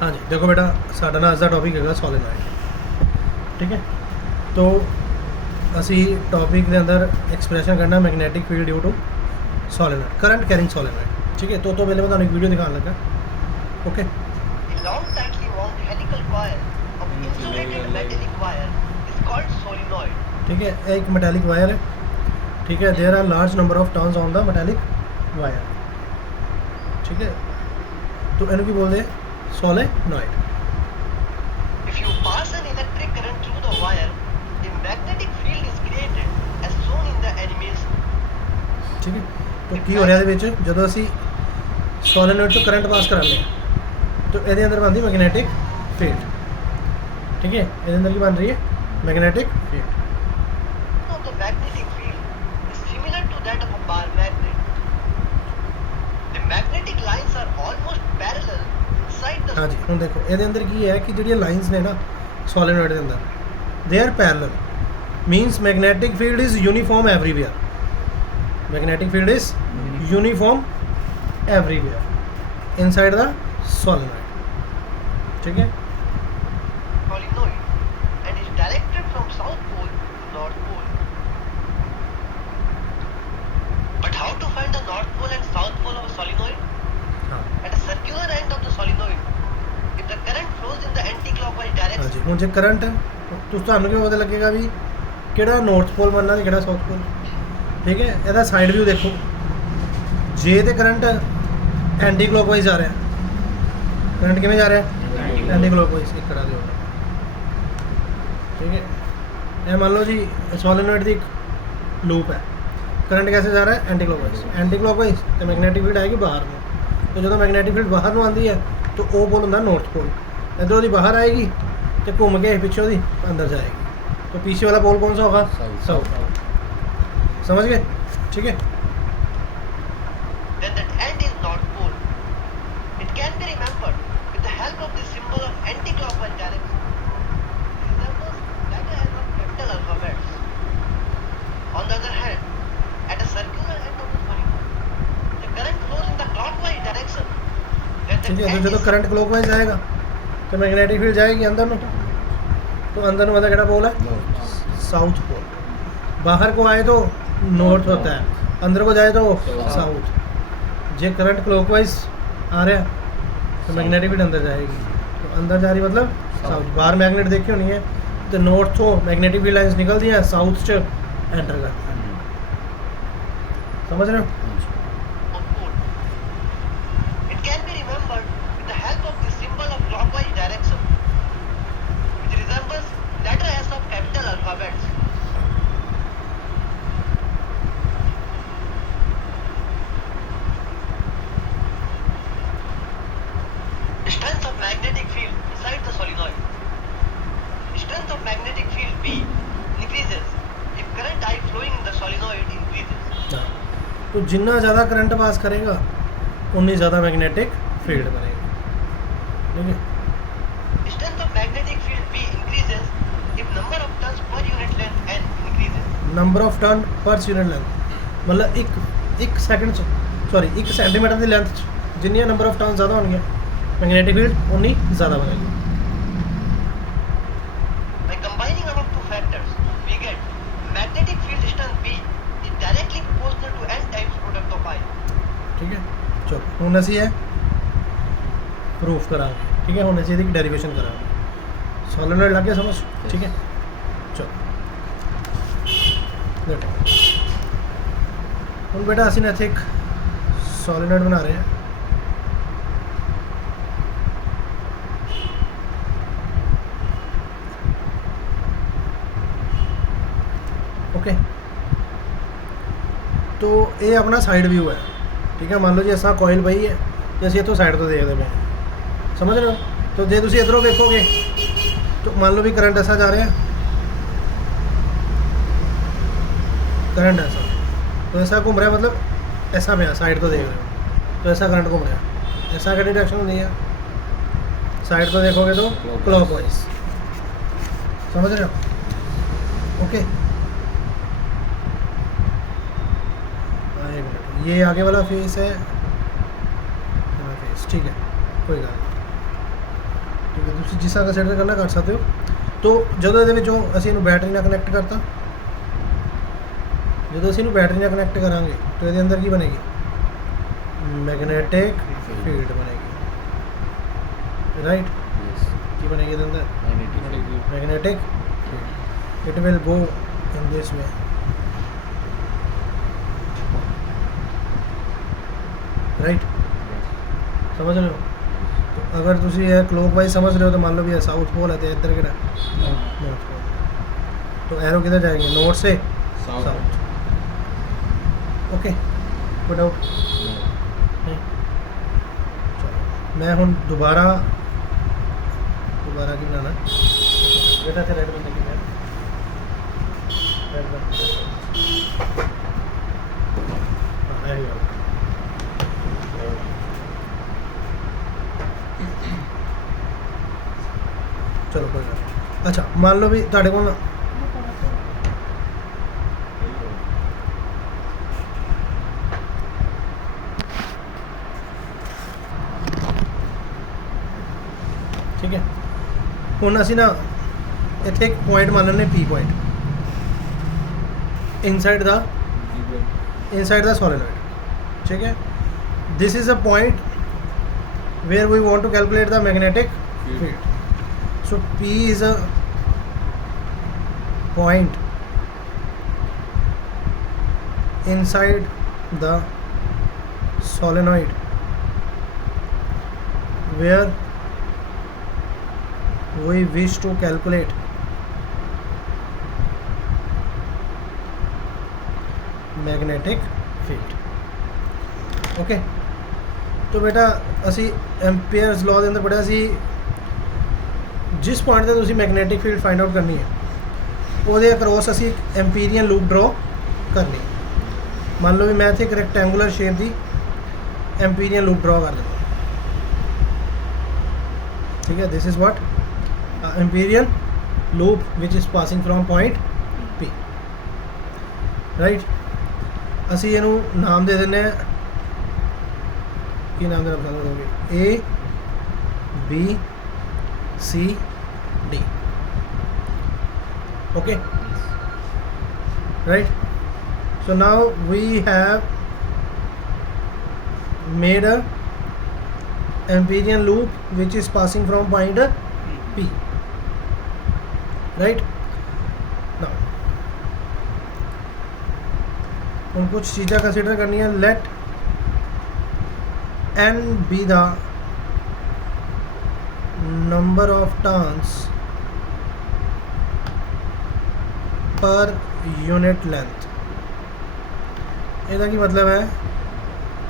हाँ जी देखो बेटा साडा ना अज का टॉपिक है सोलेनॉइड। ठीक है तो असी टॉपिक के अंदर एक्सप्रैशन करना magnetic field due to solenoid current carrying solenoid. ठीक है तो पहले मैं एक वीडियो दिखाने लगा। Okay A long tightly wound helical coil of insulated metallic wire is called solenoid. ठीक है एक मेटालिक वायर है। ठीक है there are large number of turns on the metallic wire. ठीक है तो इन्हों की बोलते हैं solenoid. If you pass an electric current through the wire, a magnetic field is created as shown in the animation. ठीक है तो की हो रहा है जो असी सोलेनॉइड चो करंट पास कराने तो ये अंदर बनती मैगनैटिक फील्ड। ठीक है ये अंदर की बन रही है magnetic field. Now the magnetic field is similar to that of a bar magnet. The magnetic lines are almost parallel inside the हाँ जी हम देखो ये अंदर की है कि जी लाइन्स ने ना सोलेनॉइड के अंदर they are parallel means magnetic field is uniform everywhere. Magnetic field is uniform everywhere inside the solenoid. ठीक है solenoid and is directed from south pole to north pole. But how to find the north pole and south pole of a solenoid? हाँ At a circular end of the solenoid, if the current flows in the anti-clockwise हाँ direction, जी हूँ जो current है तो ਤੁਹਾਨੂੰ ਕਿਉਂ ਪਤਾ ਲੱਗੇਗਾ ਵੀ ਕਿਹੜਾ ਨਾਰਥ ਪੋਲ ਬਣਨਾ ਤੇ ਕਿਹੜਾ ਸਾਊਥ ਪੋਲ। ਠੀਕ ਹੈ ਇਹਦਾ ਸਾਈਡ ਵਿਊ ਦੇਖੋ ਜੇ ਤੇ ਕਰੰਟ ਐਂਟੀ ਕਲੋਕਵਾਈਜ਼ ਜਾ ਰਿਹਾ करंट किमें जा रहा है एंटी क्लॉकवाइज एक कड़ा दियो। ठीक है ये मान लो जी सोलेनॉइड की एक लूप है करंट कैसे जा रहा है एंटी क्लॉकवाइज तो मैगनैटिक फील्ड आएगी बाहर में। तो जो मैगनैटिक फील्ड बाहर में आती है तो वो पोल होंगे नॉर्थ पोल इधरों की बाहर आएगी तो घूम के पिछों की अंदर जाएगी तो पीछे वाला पोल कौन सा होगा साउथ। समझ गए। ठीक है then that end is north pole. It can be remembered with the help of the symbol of anti-clockwise direction. It resembles letter L of capital alphabets. On the other hand, at a circular end of the solenoid, the current flows in the clockwise direction. Then ठीक the है तो end जो is current clockwise जाएगा तो magnetic field जाएगी अंदर में तो अंदर में मतलब क्या पोल है साउथ पोल। बाहर को आए तो नॉर्थ होता है अंदर को जाए तो साउथ। जे करंट क्लॉकवाइज आ रहा तो मैग्नेटिक फील्ड अंदर जाएगी तो अंदर जा रही मतलब साउथ। बाहर मैग्नेट देखी होनी है तो नॉर्थ तो मैग्नेटिक फील्ड लाइन्स निकलती हैं साउथ च एंटर करती हैं। समझ रहे हो। of pole. It can be remembered with the help of the symbol of clockwise direction, which resembles letter S of capital alphabets. Strength of magnetic field inside the solenoid. Strength of magnetic field B increases if current I flowing in the solenoid increases. हाँ, तो जितना ज़्यादा current pass करेगा उतनी ज़्यादा magnetic field बनेगी। ठीक है Strength of magnetic field B increases if number of turns per unit length N increases. Number of turn पर यूनिट लेंथ मतलब एक सेकंड सॉरी एक सेंटीमीटर की लेंथ जिन्नी नंबर ऑफ टर्न ज़्यादा होंगे मैग्नेटिक फील्ड उन्नी ज़्यादा बनेगी। By combining our two factors, we get magnetic field strength B is directly proportional to N times product of I. ठीक है चलो हूँ असी है प्रूफ करा। ठीक है हूँ असी डेरिवेशन करा सोलेनॉइड लग गया समझ। ठीक है चलो देखो हूँ बेटा असी ने इतने एक सोलेनॉइड बना रहे हैं। ओके तो ये अपना साइड व्यू है। ठीक है मान लो जी ऐसा कॉइल पई है तो असं इतों साइड तो देखते पे समझ रहे हो। तो जो तुम इधरों देखोगे तो मान लो भी करंट ऐसा जा रहा है करंट ऐसा तो ऐसा घूम रहा है मतलब ऐसा पे साइड तो देख रहे हो तो ऐसा करंट घूम रहा है ऐसा क्या डायरेक्शन होती है साइड तो देखोगे तो क्लॉकवाइज। समझ रहे हो। ओके ये आगे वाला फेस है फेस। ठीक है कोई बात नहीं। ਠੀਕ ਹੈ, ਤੁਸੀਂ ਜਿਸ ਤਰ੍ਹਾਂ ਕੰਸੀਡਰ ਕਰਨਾ ਕਰ ਸਕਦੇ ਹੋ। ਤੋ ਜਦੋਂ ਇਹਦੇ ਵਿੱਚੋਂ ਅਸੀਂ ਇਹਨੂੰ ਬੈਟਰੀ ਨਾਲ ਕਨੈਕਟ ਕਰਤਾ, ਜਦੋਂ ਅਸੀਂ ਇਹਨੂੰ ਬੈਟਰੀ ਨਾਲ ਕਨੈਕਟ ਕਰਾਂਗੇ ਤਾਂ ਇਹਦੇ ਅੰਦਰ ਕੀ ਬਣੇਗੀ, ਮੈਗਨੈਟਿਕ ਫੀਲਡ ਬਣੇਗੀ, ਰਾਈਟ। ਕੀ ਬਣੇਗੀ ਇਹਦੇ ਅੰਦਰ, magnetic field. It will go in this way. Right? समझ रहे हो? तो अगर तुसी ये क्लॉकवाइज समझ रहे हो तो मान लो भी ये साउथ पोल है तो इधर किधर नॉर्थ पोल, तो एरो किधर जाएंगे, नॉर्थ से साउथ। ओके, कोई डाउट नहीं? चलो मैं हूँ दोबारा की बनाना बेटा थे रेड बंदे की रेड बंदे चलो कोई गल नहीं। अच्छा मान लो भी तुहाडे कोल ठीक है, ਹੁਣ ਅਸੀਂ ਨਾ ਇੱਥੇ ਇੱਕ ਪੁਆਇੰਟ ਮੰਨ ਲੈਂਦੇ P ਪੁਆਇੰਟ ਇਨਸਾਈਡ ਦਾ solenoid, ठीक है। this is a point where we want to calculate the magnetic field. So P is a point inside the solenoid where we wish to calculate magnetic field. Okay, तो बेटा असी Ampere's law के अंदर पढ़िया सी जिस point ते तुसी magnetic field find out करनी है ਉਹਦੇ ਅਕਰੋਸ ਅਸੀਂ ਇੱਕ ਐम्पीरियन लूप ड्रॉ करनी है। मान लो भी मैं इत्थे एक रेक्टेंगुलर शेप की एम्पीरियन लूप ड्रॉ कर देता, ठीक है। This is what Amperian loop which is passing from point P, right. ਅਸੀਂ ਇਹਨੂੰ ਨਾਮ ਦੇ ਦਿੰਦੇ ਹਾਂ, ਕੀ ਨਾਮ ਦੇਣਾ ਪਸੰਦ ਕਰੋਗੇ, A B C D, okay, right। So now we have made a Amperian loop which is passing from point P, right। now हम कुछ चीज़ें कंसिडर करनी है। Let n be the number of turns per unit length। ਇਹਦਾ ਕੀ मतलब है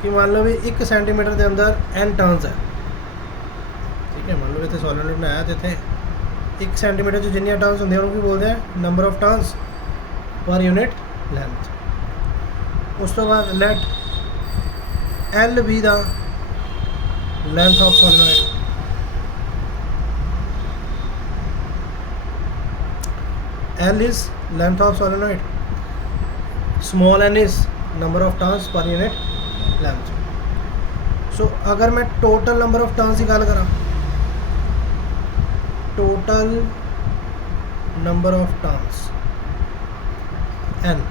कि मान लो भी 1 सेंटीमीटर के अंदर n टर्न्स है, ठीक है। मान लो इतने सोलेनोइड बनाया तो इतने 1 सेंटीमीटर जो जिन्नियां टर्न्स होंगे उन्होंने बोलते हैं number of turns per unit length. उस तो बाद let L be the length of solenoid, L is length of solenoid, small n is number of turns per unit length। so अगर मैं टोटल नंबर ऑफ टर्न्स की गल करा, total number of turns n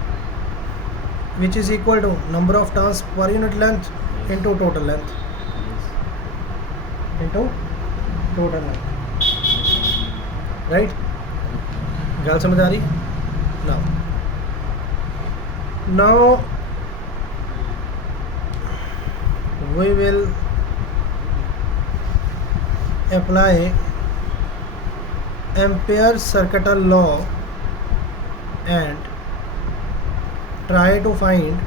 which is equal to number of turns per unit length into total length, right। गल समझ आ रही? now we will apply Ampere's circuital law and try to find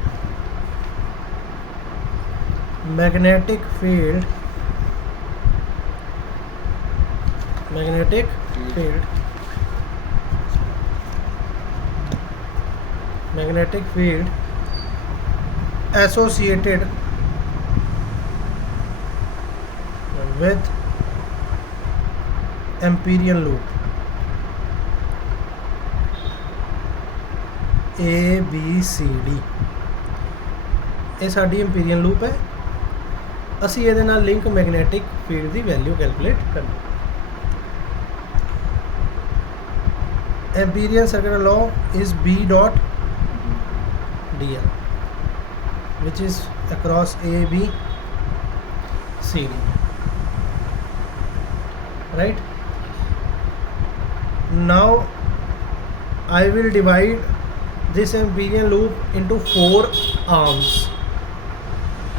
magnetic field associated with Amperian loop ABCD। ये साडी Amperian loop है, असी ये link magnetic field की value calculate करनी। Amperian circular law is B dot DL which is across AB CD, right? Now I will divide this imperial loop into 4 arms.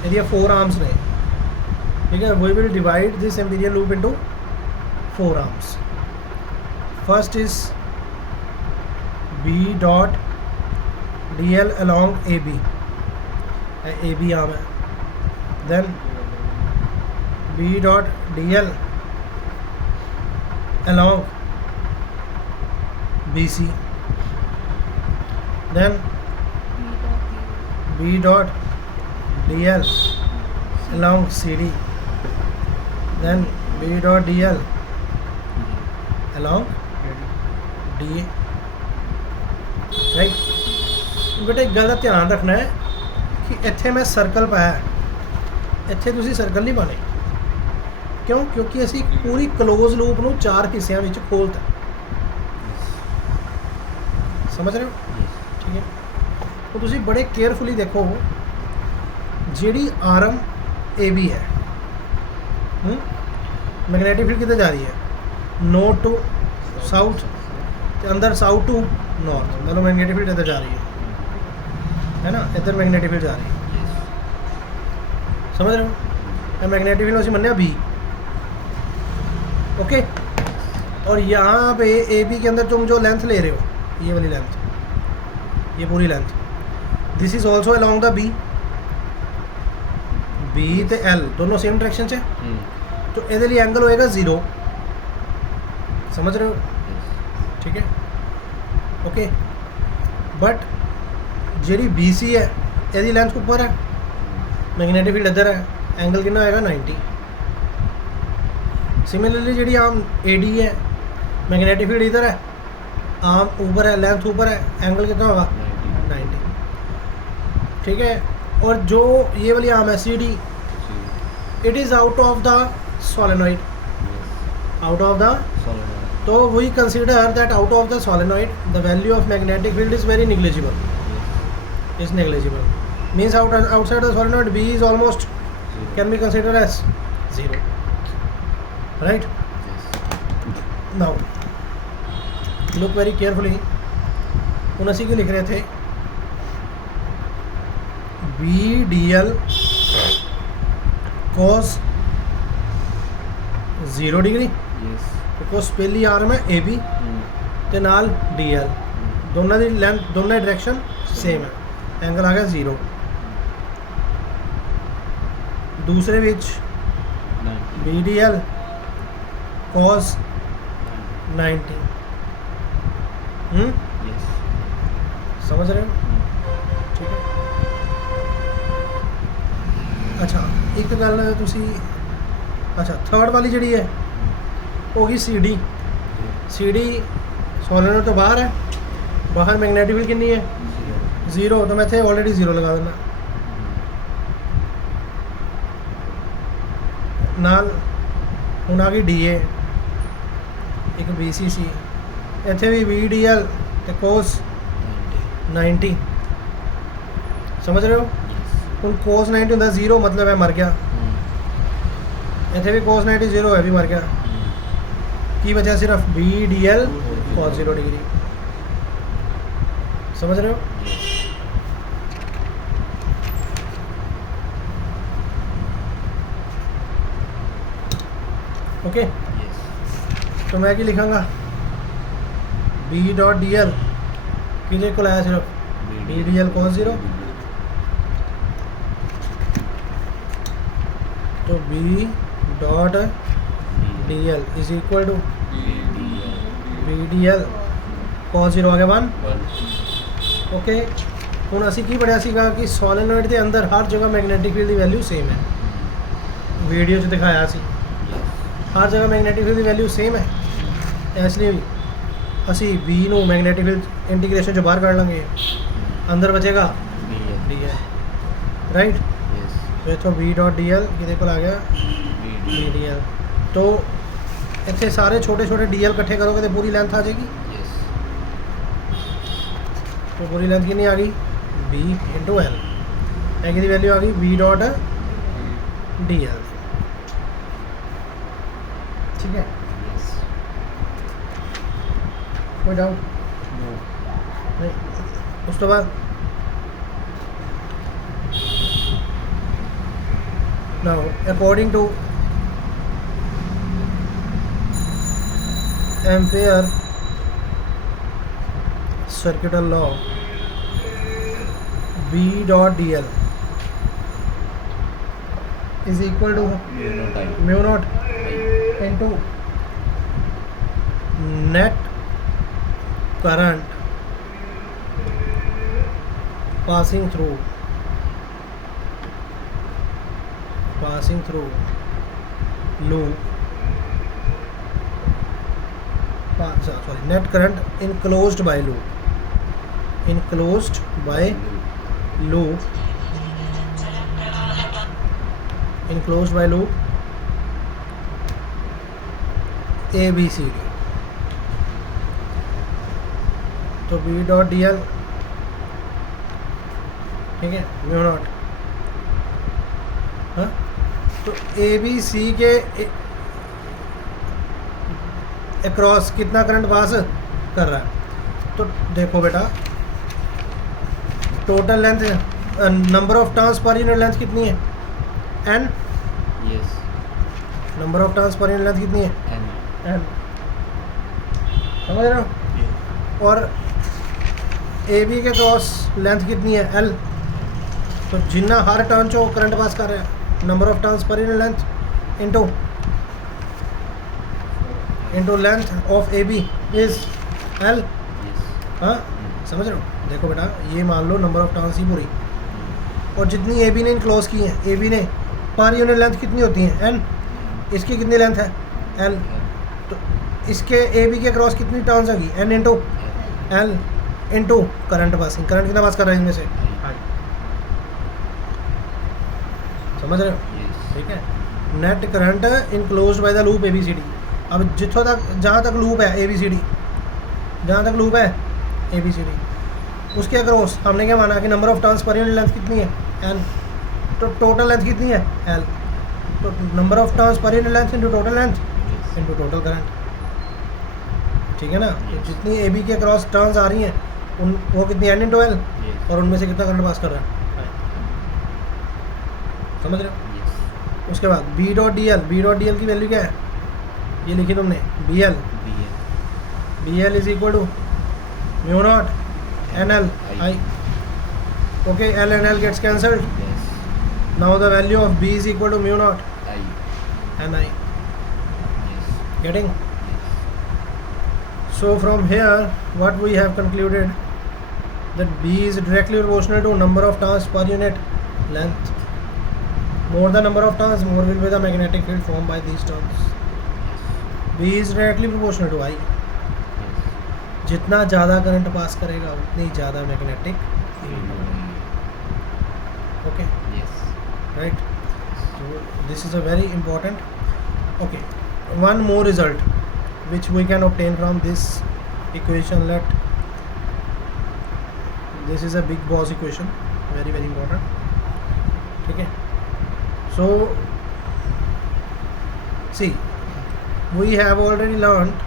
यदि 4 arms ने, ठीक है, we will divide this imperial loop into 4 arms. First is B dot DL along AB. AB arm है. Then B dot DL along BC. Then B dot DL along CD. Then B dot DL along DA. Right? बेटा एक गल का ध्यान रखना है कि इत्थे मैं सर्कल पाया, इत्थे तुसी सर्कल नहीं पाने. क्यों? क्योंकि असी पूरी क्लोज लूप ਨੂੰ 4 ਹਿੱਸਿਆਂ ਵਿੱਚ ਖੋਲਤਾ. समझ रहे हो? ठीक है. तो तुसी बड़े केयरफुली देखो ਜਿਹੜੀ आर्म AB है, मैग्नेटिक फील्ड किधर जा रही है? नॉर्थ टू साउथ, ਤੇ अंदर साउथ टू नॉर्थ, मतलब मैग्नेटिक फील्ड इधर जा रही है ना, इधर मैग्नेटिक फील्ड जा रही है. समझ रहे हो? मैग्नेटिक फील्ड उसी मन्ने B. ओके. और यहाँ पे AB के अंदर तुम जो लेंथ ले रहे हो, ये वाली लेंथ, ये पूरी length, this is also along the B ਤੇ L दोनों सेम डायरेक्शन से, तो ਇਹਦੇ ਲਈ एंगल होएगा 0. समझ रहे हो? ठीक है. ओके. बट ਜਿਹੜੀ BC है ਇਹਦੀ लेंथ ऊपर है, मैग्नेटिक फील्ड इधर है, एंगल कितना होएगा 90. सिमिलरली ਜਿਹੜੀ आर्म AD है, मैग्नेटिक फील्ड इधर है, आर्म ऊपर है, लेंथ ऊपर है, एंगल कितना होगा 90. ठीक है. और जो ये वाली आर्म है CD, it is out of the solenoid, out of the, तो we consider that out of the solenoid the value of magnetic field is very negligible. is negligible, means outside the solenoid B is almost can be considered as 0, right? Now look very carefully. उन असी के लिख रहे थे BDL cos 0 degree, because पहली arm है AB ते नाल DL, दोनों की लेंथ, दोनों डायरेक्शन सेम है, एंगल आ गया 0. दूसरे विच BDL cos 90. समझ रहे हो? ठीक है. अच्छा एक गल तुसी, अच्छा थर्ड वाली जी है होगी CD सोलेनॉइड तो बाहर है, बाहर मैग्नेटिक फील्ड कितनी है 0, तो मैं थे ऑलरेडी 0 लगा देना. नाल हुण आ गई DA, एक BCC, इत्थे भी BDL ते cos 90. समझ रहे हो? हुण cos 90 हुंदा 0, मतलब है मर गया. इत्थे भी cos 90 0 है, भी मर गया. की वजह सिर्फ BDL cos 0 डिग्री. समझ रहे हो? ओके. तो मैं क्या लिखांगा? B डॉट DL किधर को लाया सिर्फ BDL cos 0, तो B dot DL is equal to BDL cos 0 आ गया 1. ओके. हुण असी की पढ़िया सीगा कि सोलेनॉइड के अंदर हर जगह मैग्नेटिक फील्ड की वैल्यू सेम है. वीडियो च दिखाया सी हर जगह मैग्नेटिक फील्ड की वैल्यू सेम है, इसलिए असी B नू मैग्नेटिक फील्ड इंटीग्रेशन जो बाहर कर लेंगे, अंदर बचेगा DL, राइट. तो इतों B डॉट DL किधे को आ गया BDL. तो इतने सारे छोटे छोटे DL इकट्ठे करोगे तो पूरी लेंथ आ जाएगी. तो पूरी लेंथ कितनी आ गई b इंटू एल, की वैल्यू आ गई b डॉट डी एल। ठीक है, कोई डाउट नहीं? उस तो बाद now according to ampere circuital law b dot D L is equal to mu naught into net current passing through loop, sorry, net current enclosed by loop A B C D। तो B dot D L, ठीक है, mu naught, हाँ, तो ए B सी के across कितना current pass कर रहा है। तो देखो बेटा, total length, number of turns per unit length कितनी है n, yes, number of turns per unit length कितनी है एन, n, समझ रहे हो। और ए बी के क्रॉस लेंथ कितनी है l, तो जिन्ना हर टर्न चो करंट पास कर रहा है, number of turns per unit length into length of A B is L. हाँ, समझ रहे हो। देखो बेटा, ये मान लो नंबर ऑफ टर्न्स ही पूरी, और जितनी ए बी ने इनक्लोज की है, ए बी ने पर यूनिट लेंथ कितनी होती है एन, इसकी कितनी लेंथ है एल, तो इसके ए बी के क्रॉस कितनी टर्न्स होगी N into L into current passing. Current कितना पास कर रहा है इनमें से, समझ रहे हो। ठीक है, net current enclosed by the loop A B C D. अब जितों तक, जहाँ तक लूप है ए बी सी डी, जहाँ तक लूप है ए बी सी डी, उसके अक्रॉस हमने क्या माना कि number of turns per unit length कितनी है एन, तो टोटल लेंथ कितनी है एल, तो number of turns per unit length into total length into total current. ठीक है ना, तो जितनी ए बी के अक्रॉस टर्न्स आ रही हैं उन वो कितनी एन इंटू एल, और उनमें से कितना करंट पास कर रहा है, समझ रहे हो। उसके बाद B dot D L, B dot D L की वैल्यू क्या है, ये लिखी तुमने B L is equal to mu naught N L I. Okay, L N L gets cancelled, now the value of B is equal to mu naught N I. Getting? So from here what we have concluded that B is directly proportional to number of turns per unit length. More the number of turns, more will be the magnetic field formed by these turns. B is directly proportional to I. जितना ज़्यादा current pass करेगा उतनी ज़्यादा magnetic field होगी। Okay, right, so this is a very important. Okay, one more result which we can obtain from this equation. Let this is a big boss equation, very very important. ठीक है, so see, we have already learned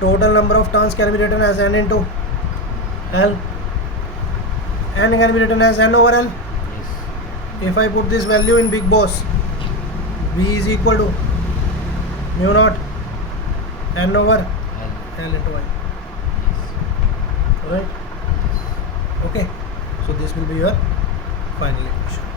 total number of turns can be written as n into L, n can be written as n over L. If I put this value in big boss, B is equal to mu naught n over L into I. Alright, okay, so this will be your final equation.